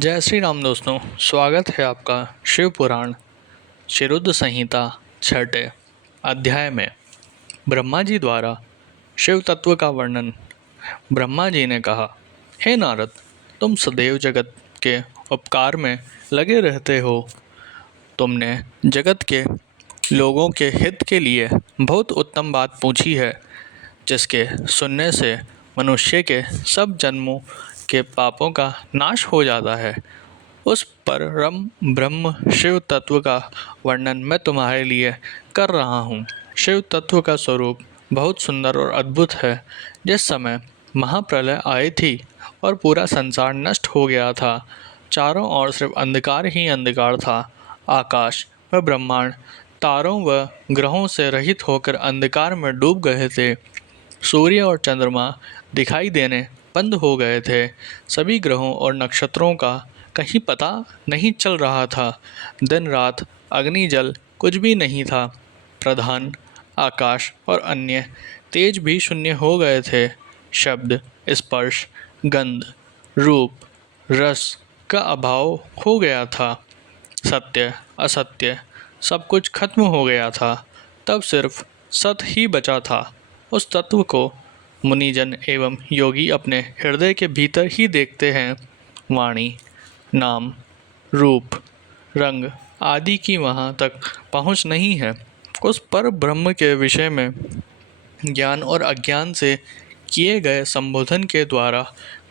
जय श्री राम दोस्तों। स्वागत है आपका शिव पुराण शिरुद्ध संहिता छठे अध्याय में। ब्रह्मा जी द्वारा शिव तत्व का वर्णन। ब्रह्मा जी ने कहा, हे नारद, तुम सदैव जगत के उपकार में लगे रहते हो। तुमने जगत के लोगों के हित के लिए बहुत उत्तम बात पूछी है, जिसके सुनने से मनुष्य के सब जन्मों के पापों का नाश हो जाता है। उस परम ब्रह्म शिव तत्व का वर्णन मैं तुम्हारे लिए कर रहा हूँ। शिव तत्व का स्वरूप बहुत सुंदर और अद्भुत है। जिस समय महाप्रलय आई थी और पूरा संसार नष्ट हो गया था, चारों ओर सिर्फ अंधकार ही अंधकार था। आकाश व ब्रह्मांड तारों व ग्रहों से रहित होकर अंधकार में डूब गए थे। सूर्य और चंद्रमा दिखाई देने बंद हो गए थे। सभी ग्रहों और नक्षत्रों का कहीं पता नहीं चल रहा था। दिन रात अग्नि जल कुछ भी नहीं था। प्रधान आकाश और अन्य तेज भी शून्य हो गए थे। शब्द, स्पर्श, गंध, रूप, रस का अभाव हो गया था। सत्य असत्य सब कुछ खत्म हो गया था। तब सिर्फ सत ही बचा था। उस तत्व को मुनिजन एवं योगी अपने हृदय के भीतर ही देखते हैं। वाणी, नाम, रूप, रंग आदि की वहाँ तक पहुँच नहीं है। उस पर ब्रह्म के विषय में ज्ञान और अज्ञान से किए गए संबोधन के द्वारा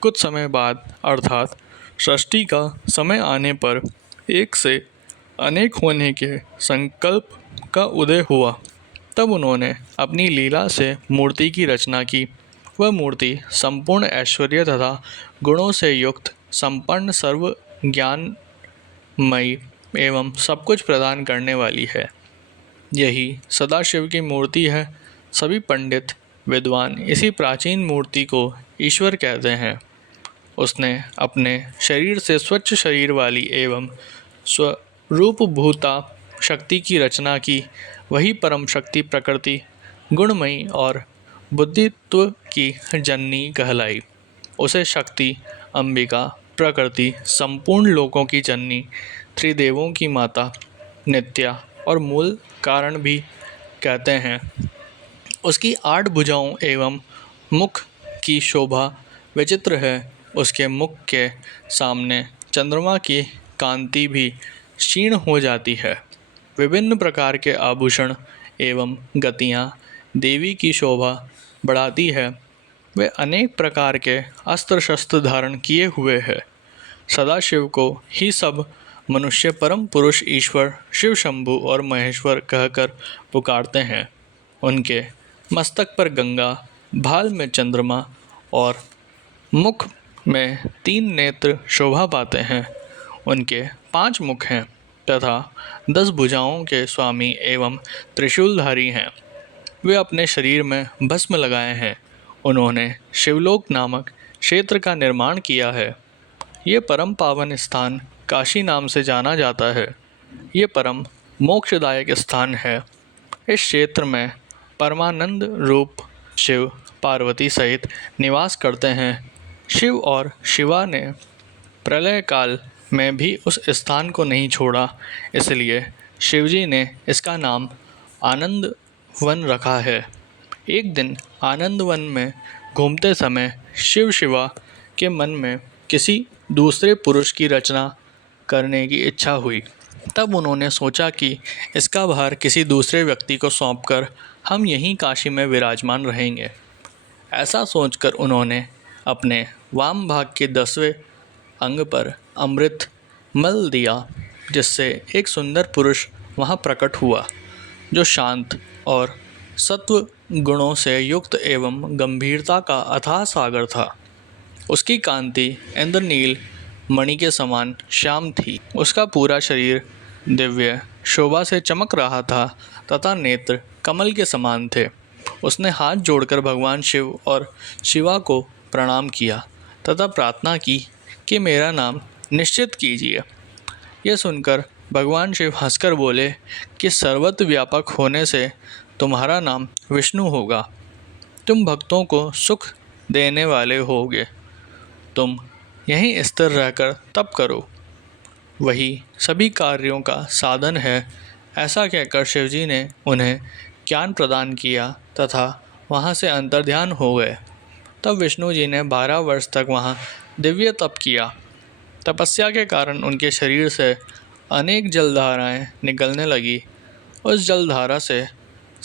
कुछ समय बाद अर्थात सृष्टि का समय आने पर एक से अनेक होने के संकल्प का उदय हुआ। तब उन्होंने अपनी लीला से मूर्ति की रचना की। वह मूर्ति संपूर्ण ऐश्वर्य तथा गुणों से युक्त, संपन्न, सर्व ज्ञानमयी एवं सब कुछ प्रदान करने वाली है। यही सदाशिव की मूर्ति है। सभी पंडित विद्वान इसी प्राचीन मूर्ति को ईश्वर कहते हैं। उसने अपने शरीर से स्वच्छ शरीर वाली एवं स्वरूपभूता शक्ति की रचना की। वही परम शक्ति प्रकृति गुणमयी और बुद्धित्व की जननी कहलाई। उसे शक्ति, अंबिका, प्रकृति, संपूर्ण लोकों की जननी, त्रिदेवों की माता, नित्या और मूल कारण भी कहते हैं। उसकी 8 भुजाओं एवं मुख की शोभा विचित्र है। उसके मुख के सामने चंद्रमा की कांति भी क्षीण हो जाती है। विभिन्न प्रकार के आभूषण एवं गतियाँ देवी की शोभा बढ़ाती है। वे अनेक प्रकार के अस्त्र शस्त्र धारण किए हुए है। सदाशिव को ही सब मनुष्य परम पुरुष ईश्वर शिव शंभु और महेश्वर कहकर पुकारते हैं। उनके मस्तक पर गंगा, भाल में चंद्रमा और मुख में 3 नेत्र शोभा पाते हैं। उनके 5 मुख हैं तथा 10 भुजाओं के स्वामी एवं त्रिशूलधारी हैं। वे अपने शरीर में भस्म लगाए हैं। उन्होंने शिवलोक नामक क्षेत्र का निर्माण किया है। ये परम पावन स्थान काशी नाम से जाना जाता है। ये परम मोक्षदायक स्थान है। इस क्षेत्र में परमानंद रूप शिव पार्वती सहित निवास करते हैं। शिव और शिवा ने प्रलय काल में भी उस स्थान को नहीं छोड़ा, इसलिए शिवजी ने इसका नाम आनंद वन रखा है। एक दिन आनंद वन में घूमते समय शिव शिवा के मन में किसी दूसरे पुरुष की रचना करने की इच्छा हुई। तब उन्होंने सोचा कि इसका भार किसी दूसरे व्यक्ति को सौंपकर हम यहीं काशी में विराजमान रहेंगे। ऐसा सोचकर उन्होंने अपने वाम भाग के 10वें अंग पर अमृत मल दिया, जिससे एक सुंदर पुरुष वहाँ प्रकट हुआ, जो शांत और सत्व गुणों से युक्त एवं गंभीरता का अथाह सागर था। उसकी कांति इंद्रनील मणि के समान श्याम थी। उसका पूरा शरीर दिव्य शोभा से चमक रहा था तथा नेत्र कमल के समान थे। उसने हाथ जोड़कर भगवान शिव और शिवा को प्रणाम किया तथा प्रार्थना की कि मेरा नाम निश्चित कीजिए। यह सुनकर भगवान शिव हंसकर बोले कि सर्वत्र व्यापक होने से तुम्हारा नाम विष्णु होगा। तुम भक्तों को सुख देने वाले होगे। तुम यहीं स्थिर रहकर तप करो, वही सभी कार्यों का साधन है। ऐसा कहकर शिवजी ने उन्हें ज्ञान प्रदान किया तथा वहाँ से अंतर्ध्यान हो गए। तब विष्णु जी ने 12 वर्ष तक वहाँ दिव्य तप किया। तपस्या के कारण उनके शरीर से अनेक जलधाराएं निकलने लगी। उस जलधारा से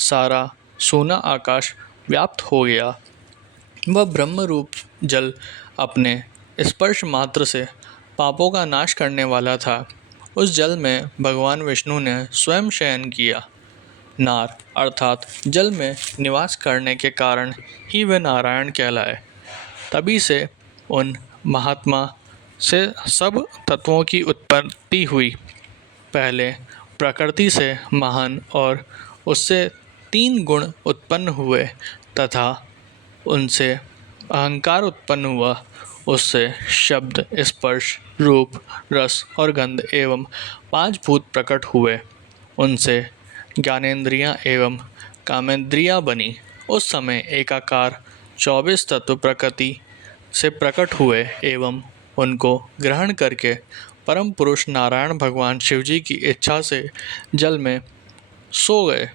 सारा सोना आकाश व्याप्त हो गया। वह ब्रह्म रूप जल अपने स्पर्श मात्र से पापों का नाश करने वाला था। उस जल में भगवान विष्णु ने स्वयं शयन किया। नार अर्थात जल में निवास करने के कारण ही वे नारायण कहलाए। तभी से उन महात्मा से सब तत्वों की उत्पत्ति हुई। पहले प्रकृति से महान और उससे 3 गुण उत्पन्न हुए तथा उनसे अहंकार उत्पन्न हुआ। उससे शब्द, स्पर्श, रूप, रस और गंध एवं 5 भूत प्रकट हुए। उनसे ज्ञानेंद्रियां एवं कामेंद्रियां बनी। उस समय एकाकार 24 तत्व प्रकृति से प्रकट हुए एवं उनको ग्रहण करके परम पुरुष नारायण भगवान शिवजी की इच्छा से जल में सो गए।